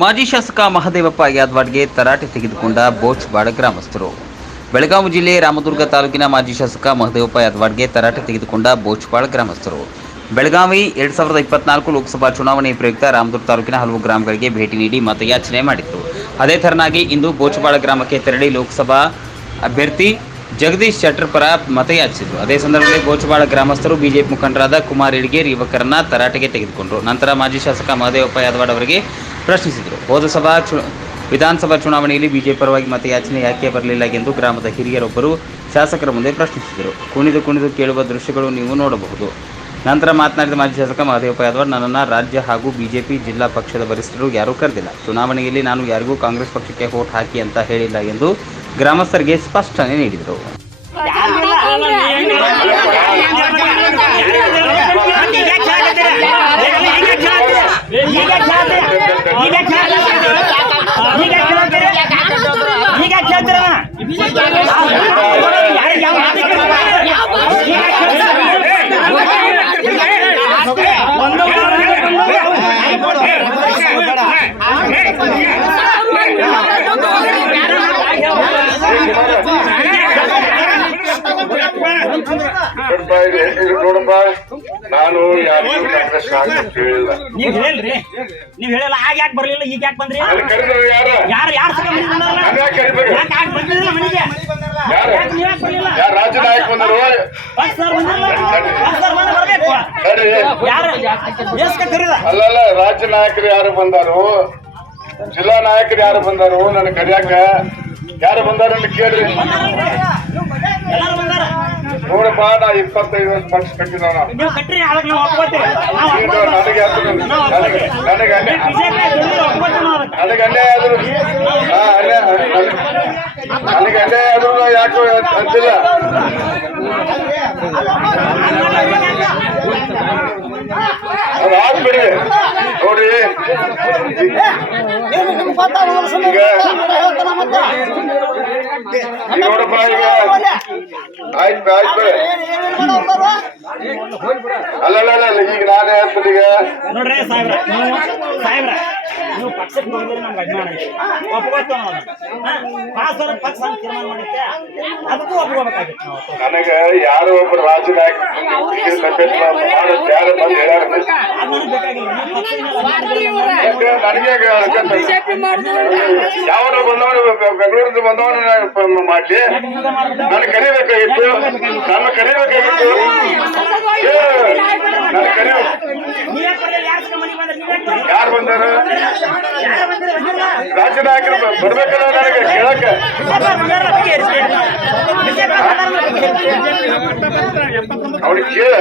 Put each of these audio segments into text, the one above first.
ಮಾಜಿ ಶಾಸಕ ಮಹದೇವಪ್ಪ ಯಾದವಾಡ್ಗೆ ತರಾಟೆ ತೆಗೆದುಕೊಂಡ ಬೋಚ್ವಾಡ ಗ್ರಾಮಸ್ಥರು. ಬೆಳಗಾವಿ ಜಿಲ್ಲೆ ರಾಮದುರ್ಗ ತಾಲೂಕಿನ ಮಾಜಿ ಶಾಸಕ ಮಹದೇವಪ್ಪ ಯಾದವಾಡ್ಗೆ ತರಾಟೆ ತೆಗೆದುಕೊಂಡ ಬೋಚ್ವಾಳ ಗ್ರಾಮಸ್ಥರು. ಬೆಳಗಾವಿ ಎರಡ್ ಸಾವಿರದ ಇಪ್ಪತ್ನಾಲ್ಕು ಲೋಕಸಭಾ ಚುನಾವಣೆ ಪ್ರಯುಕ್ತ ರಾಮದುರ್ಗ ತಾಲೂಕಿನ ಹಲವು ಗ್ರಾಮಗಳಿಗೆ ಭೇಟಿ ನೀಡಿ ಮತಯಾಚನೆ ಮಾಡಿತ್ತು ಅದೇ ಥರನಾಗಿ ಇಂದು ಬೋಚ್ವಾಳ ಗ್ರಾಮಕ್ಕೆ ತೆರಳಿ ಲೋಕಸಭಾ ಅಭ್ಯರ್ಥಿ ಜಗದೀಶ್ ಶೆಟ್ಟರ್ ಪರ ಮತಯಾಚಿಸಿದರು. ಅದೇ ಸಂದರ್ಭದಲ್ಲಿ ಬೋಚ್ವಾಳ ಗ್ರಾಮಸ್ಥರು ಬಿಜೆಪಿ ಮುಖಂಡರಾದ ಕುಮಾರ್ ಇಡಿಗೇರ್ ಯುವಕರನ್ನ ತರಾಟೆಗೆ ತೆಗೆದುಕೊಂಡರು. ನಂತರ ಮಾಜಿ ಶಾಸಕ ಮಹದೇವಪ್ಪ ಯಾದವಾಡ್ ಅವರಿಗೆ ಪ್ರಶ್ನಿಸಿದರು. ಹೋದ ಸಭಾ ಚು, ವಿಧಾನಸಭಾ ಚುನಾವಣೆಯಲ್ಲಿ ಬಿಜೆಪಿ ಪರವಾಗಿ ಮತಯಾಚನೆ ಯಾಕೆ ಬರಲಿಲ್ಲ ಎಂದು ಗ್ರಾಮದ ಹಿರಿಯರೊಬ್ಬರು ಶಾಸಕರ ಮುಂದೆ ಪ್ರಶ್ನಿಸಿದರು. ಕುಣಿದು ಕುಣಿದು ಕೇಳುವ ದೃಶ್ಯಗಳು ನೀವು ನೋಡಬಹುದು. ನಂತರ ಮಾತನಾಡಿದ ಮಾಜಿ ಶಾಸಕ ಮಹದೇವಪ್ಪ ಯಾದವ್, ನನ್ನನ್ನು ರಾಜ್ಯ ಹಾಗೂ ಬಿಜೆಪಿ ಜಿಲ್ಲಾ ಪಕ್ಷದ ವರಿಷ್ಠರು ಯಾರೂ ಕರೆದಿಲ್ಲ. ಚುನಾವಣೆಯಲ್ಲಿ ನಾನು ಯಾರಿಗೂ ಕಾಂಗ್ರೆಸ್ ಪಕ್ಷಕ್ಕೆ ವೋಟ್ ಹಾಕಿ ಅಂತ ಹೇಳಿಲ್ಲ ಎಂದು ಗ್ರಾಮಸ್ಥರಿಗೆ ಸ್ಪಷ್ಟನೆ ನೀಡಿದರು. ನೋಡಪ್ಪ ಇದು ನೋಡಪ್ಪ ನಾನು ಯಾರಿಗೂ ಕಾಂಗ್ರೆಸ್ ಹಾಕಿ ಕೇಳಿಲ್ಲ ನೀವ್ ಹೇಳ್ರಿ. ನೀವ್ ಹೇಳಲ್ಲ ಆಗ ಯಾಕೆ ಬರ್ಲಿಲ್ಲ ಈಗ ಯಾಕೆ ಬಂದ್ರಿ? ಅಲ್ಲಿ ಕರೆದ್ರು ಯಾರ? ಯಾರು ಯಾರು ಸಲ ಮನೆಗೆ ಬಂದಾರಲ್ಲ? ನಾನು ಯಾಕೆ ಕರಿಬೇಕು ಯಾಕೆ ಆಗ ಬಂದಿಲ್ಲ ಮನೆಗೆ? ಯಾರು? ಯಾಕೆ ನೀವ್ ಯಾಕೆ ಬರ್ಲಿಲ್ಲ? ಯಾರ ರಾಜ್ಯ ನಾಯಕ ಬಂದರು ಬಸ್ ಸರ್ ಬಂದಿಲ್ಲ. Bus sir. ಬಂದ್ರೆ ಬರ್ಬೇಕು. ಯಾರು? ಎಸ್ಕ ಕರೀದ. ಅಲ್ಲಲ್ಲ ರಾಜ್ಯ ನಾಯಕರು ಯಾರು ಬಂದಾರು? ಜಿಲ್ಲಾ ನಾಯಕರು ಯಾರು ಬಂದಾರು? ನನ್ನ ಕರಿಯಾಕ ಯಾರು ಬಂದಾರ ಅಂತ ಕೇಳ್ರಿ ಎಲ್ಲರೂ ಬಂದಾರ? ನೋಡಪ್ಪ ನಾ ಇಪ್ಪತ್ತೈದು ವರ್ಷ ಪಕ್ಷ ನನಗೆ ನನಗೆ. ನನಗೆ ಅನ್ಯಾಯ ಆದ್ರು ಅನ್ಯಾಯ ಆದ್ರೂ ಯಾಕೋ ಅಂತಿಲ್ಲ ಅದು ಆಗ್ಬಿಡಿ ನೋಡ್ರಿ ಈಗ ಈಗ ನೋಡಪ್ಪ ಈಗ ಆಯ್ತು ಆಯ್ತು ಅಲ್ಲ ಈಗ ನಾನೇ ಹೇಳ್ತೀನಿ ಈಗ. ನೋಡ್ರಿ ಸಾಹೇಬ್ರ ನೀವು ಸಾಹೇಬ್ರ ನೀವು ಪಕ್ಷಕ್ಕೆ ಬಂದ್ರೆ ನಮ್ಗೆ ಅಭಿಮಾನ ಐತಿ. ಒಪ್ಕೋತೀವಿ ನಾವು ಹಾ? ಪಾಸ್ ಅವ್ರ ಪಕ್ಷ ಅಂತ ತೀರ್ಮಾನ ಮಾಡುತ್ತೆ ಅದಕ್ಕೂ ಒಪ್ಕೋಬೇಕಾಗಿತ್ತು ನಾವು. ನನಗೆ ಯಾರು ಒಬ್ಬರು ರಾಜ್ಯ ಯಾಕೆ ಬಂದವನು ಬೆಂಗಳೂರಿಂದ ಬಂದವನು ಮಾಡ್ಲಿ. ನಾನು ಕರಿಬೇಕಾಗಿತ್ತು. ನನ್ನ ಕರಿಬೇಕಾಗಿತ್ತು. ಯಾರ ಬಂದ್ರೆ? ರಾಜ್ಯ ನಾಯಕರು ಬರ್ಬೇಕಲ್ಲ ನನಗೆ ಕೇಳಕ ಅವ್ರು ಕೇಳ.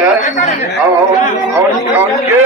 ಅವ್ನಿಗೆ ಕೇಳ.